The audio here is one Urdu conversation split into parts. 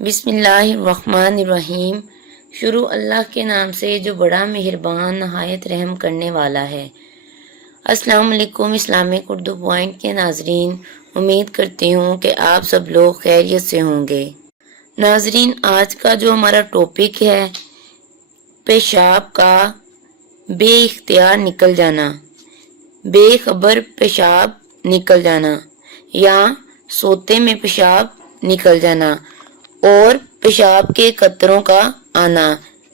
بسم اللہ الرحمن الرحیم۔ شروع اللہ کے نام سے جو بڑا مہربان نہایت رحم کرنے والا ہے۔ السلام علیکم اسلامک اردو پوائنٹ کے ناظرین، امید کرتی ہوں کہ آپ سب لوگ خیریت سے ہوں گے۔ ناظرین، آج کا جو ہمارا ٹاپک ہے پیشاب کا بے اختیار نکل جانا، بے خبر پیشاب نکل جانا یا سوتے میں پیشاب نکل جانا اور پیشاب کے قطروں کا آنا،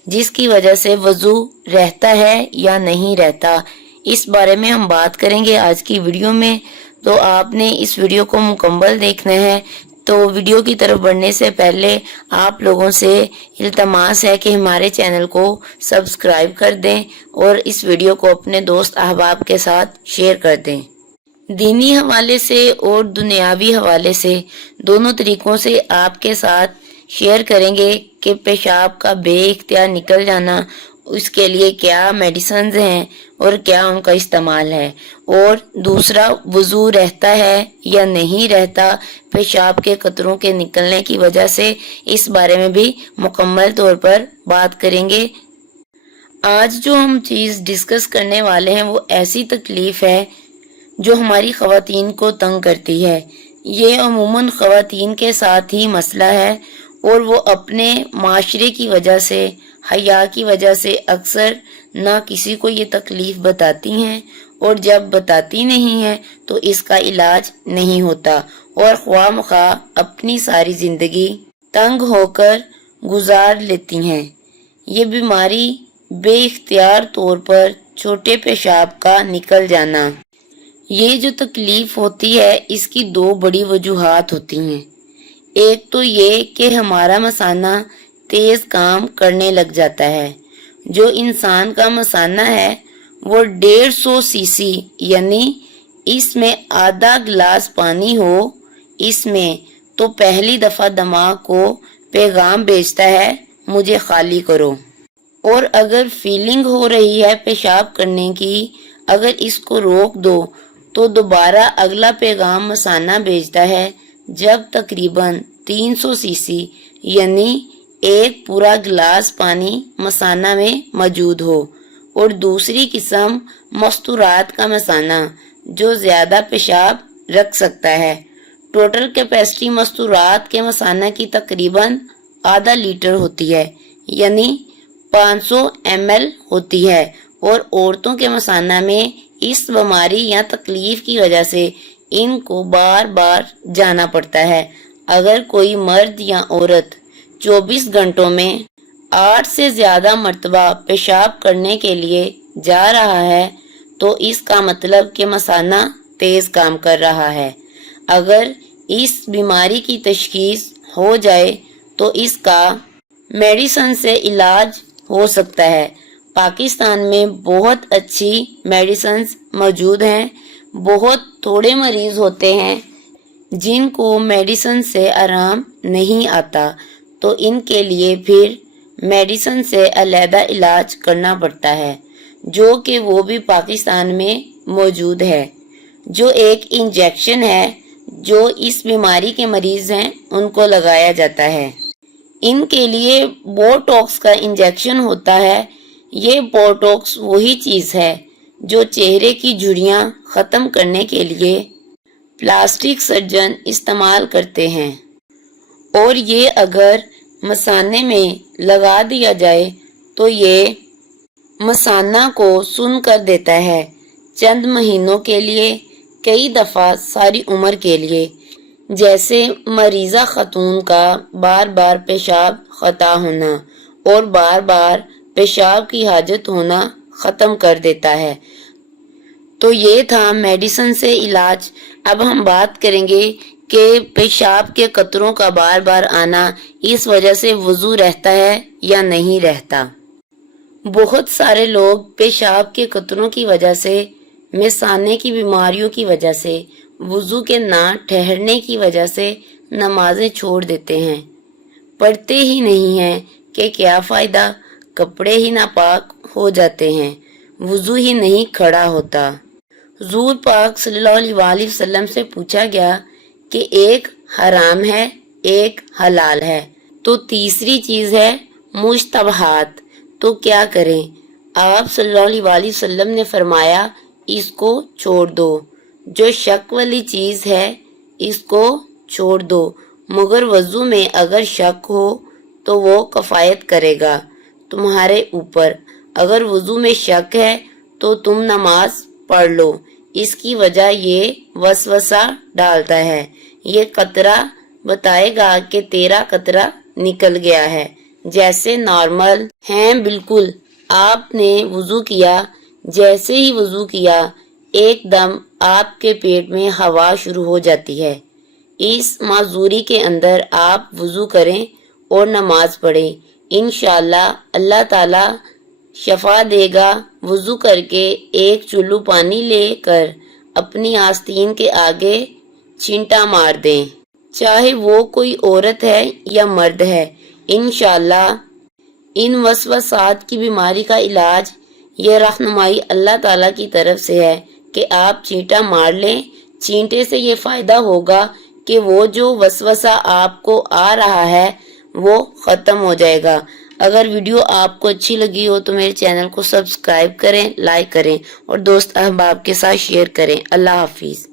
جس کی وجہ سے وضو رہتا ہے یا نہیں رہتا، اس بارے میں ہم بات کریں گے آج کی ویڈیو میں۔ تو آپ نے اس ویڈیو کو مکمل دیکھنا ہے۔ تو ویڈیو کی طرف بڑھنے سے پہلے آپ لوگوں سے التماس ہے کہ ہمارے چینل کو سبسکرائب کر دیں اور اس ویڈیو کو اپنے دوست احباب کے ساتھ شیئر کر دیں۔ دینی حوالے سے اور دنیاوی حوالے سے دونوں طریقوں سے آپ کے ساتھ شیئر کریں گے کہ پیشاب کا بے اختیار نکل جانا، اس کے لیے کیا میڈیسنز ہیں اور کیا ان کا استعمال ہے، اور دوسرا وضو رہتا ہے یا نہیں رہتا پیشاب کے قطروں کے نکلنے کی وجہ سے، اس بارے میں بھی مکمل طور پر بات کریں گے۔ آج جو ہم چیز ڈسکس کرنے والے ہیں وہ ایسی تکلیف ہے جو ہماری خواتین کو تنگ کرتی ہے۔ یہ عموماً خواتین کے ساتھ ہی مسئلہ ہے اور وہ اپنے معاشرے کی وجہ سے، حیا کی وجہ سے اکثر نہ کسی کو یہ تکلیف بتاتی ہیں، اور جب بتاتی نہیں ہیں تو اس کا علاج نہیں ہوتا اور خواہ مخواہ اپنی ساری زندگی تنگ ہو کر گزار لیتی ہیں۔ یہ بیماری بے اختیار طور پر چھوٹے پیشاب کا نکل جانا، یہ جو تکلیف ہوتی ہے اس کی دو بڑی وجوہات ہوتی ہیں۔ ایک تو یہ کہ ہمارا مثانہ تیز کام کرنے لگ جاتا ہے۔ جو انسان کا مثانہ ہے وہ 150 سی سی یعنی اس میں آدھا گلاس پانی ہو اس میں، تو پہلی دفعہ دماغ کو پیغام بھیجتا ہے مجھے خالی کرو، اور اگر فیلنگ ہو رہی ہے پیشاب کرنے کی، اگر اس کو روک دو تو دوبارہ اگلا پیغام مثانہ بھیجتا ہے جب تقریباً 300 سی سی یعنی ایک پورا گلاس پانی مثانہ میں موجود ہو، اور دوسری قسم مستورات کا مثانہ جو زیادہ پیشاب رکھ سکتا ہے۔ ٹوٹل کیپیسٹی مستورات کے مثانہ کی تقریباً آدھا لیٹر ہوتی ہے یعنی 500 ml ہوتی ہے، اور عورتوں کے مثانہ میں اس بیماری یا تکلیف کی وجہ سے ان کو بار بار جانا پڑتا ہے۔ اگر کوئی مرد یا عورت 24 گھنٹوں میں 8 سے زیادہ مرتبہ پیشاب کرنے کے لیے جا رہا ہے تو اس کا مطلب کہ مثانہ تیز کام کر رہا ہے۔ اگر اس بیماری کی تشخیص ہو جائے تو اس کا میڈیسن سے علاج ہو سکتا ہے۔ پاکستان میں بہت اچھی میڈیسنز موجود ہیں۔ بہت تھوڑے مریض ہوتے ہیں جن کو میڈیسن سے آرام نہیں آتا، تو ان کے لیے پھر میڈیسن سے علیحدہ علاج کرنا پڑتا ہے، جو کہ وہ بھی پاکستان میں موجود ہے، جو ایک انجیکشن ہے جو اس بیماری کے مریض ہیں ان کو لگایا جاتا ہے۔ ان کے لیے بوٹوکس کا انجیکشن ہوتا ہے۔ یہ بوٹوکس وہی چیز ہے جو چہرے کی جھریاں ختم کرنے کے لیے پلاسٹک سرجن استعمال کرتے ہیں، اور یہ اگر مثانے میں لگا دیا جائے تو یہ مثانہ کو سن کر دیتا ہے، چند مہینوں کے لیے، کئی دفعہ ساری عمر کے لیے۔ جیسے مریضہ خاتون کا بار بار پیشاب خطا ہونا اور بار بار پیشاب کی حاجت ہونا ختم کر دیتا ہے۔ تو یہ تھا میڈیسن سے علاج۔ اب ہم بات کریں گے کہ پیشاب کے قطروں کا بار بار آنا اس وجہ سے وضو رہتا ہے یا نہیں رہتا۔ بہت سارے لوگ پیشاب کے قطروں کی وجہ سے، مثانے کی بیماریوں کی وجہ سے، وضو کے نہ ٹھہرنے کی وجہ سے نمازیں چھوڑ دیتے ہیں، پڑھتے ہی نہیں ہیں کہ کیا فائدہ، کپڑے ہی ناپاک ہو جاتے ہیں، وضو ہی نہیں کھڑا ہوتا۔ حضور پاک صلی اللہ علیہ وآلہ وسلم سے پوچھا گیا کہ ایک حرام ہے ایک حلال ہے، تو تیسری چیز ہے مشتبہات، تو کیا کریں؟ آپ صلی اللہ علیہ وسلم نے فرمایا اس کو چھوڑ دو، جو شک والی چیز ہے اس کو چھوڑ دو، مگر وضو میں اگر شک ہو تو وہ کفایت کرے گا تمہارے اوپر۔ اگر وضو میں شک ہے تو تم نماز پڑھ لو، اس کی وجہ یہ وسوسہ ڈالتا ہے، یہ قطرہ بتائے گا کہ تیرا قطرہ نکل گیا ہے، جیسے نارمل ہیں بالکل۔ آپ نے وضو کیا، جیسے ہی وضو کیا ایک دم آپ کے پیٹ میں ہوا شروع ہو جاتی ہے۔ اس معذوری کے اندر آپ وضو کریں اور نماز پڑھیں، انشاءاللہ اللہ تعالی شفا دے گا۔ وضو کر کے ایک چلو پانی لے کر اپنی آستین کے آگے چھینٹا مار دیں، چاہے وہ کوئی عورت ہے یا مرد ہے۔ انشاءاللہ ان وسوسات کی بیماری کا علاج، یہ رہنمائی اللہ تعالیٰ کی طرف سے ہے کہ آپ چھینٹا مار لیں۔ چھینٹے سے یہ فائدہ ہوگا کہ وہ جو وسوسہ آپ کو آ رہا ہے وہ ختم ہو جائے گا۔ اگر ویڈیو آپ کو اچھی لگی ہو تو میرے چینل کو سبسکرائب کریں، لائک کریں اور دوست احباب کے ساتھ شیئر کریں۔ اللہ حافظ۔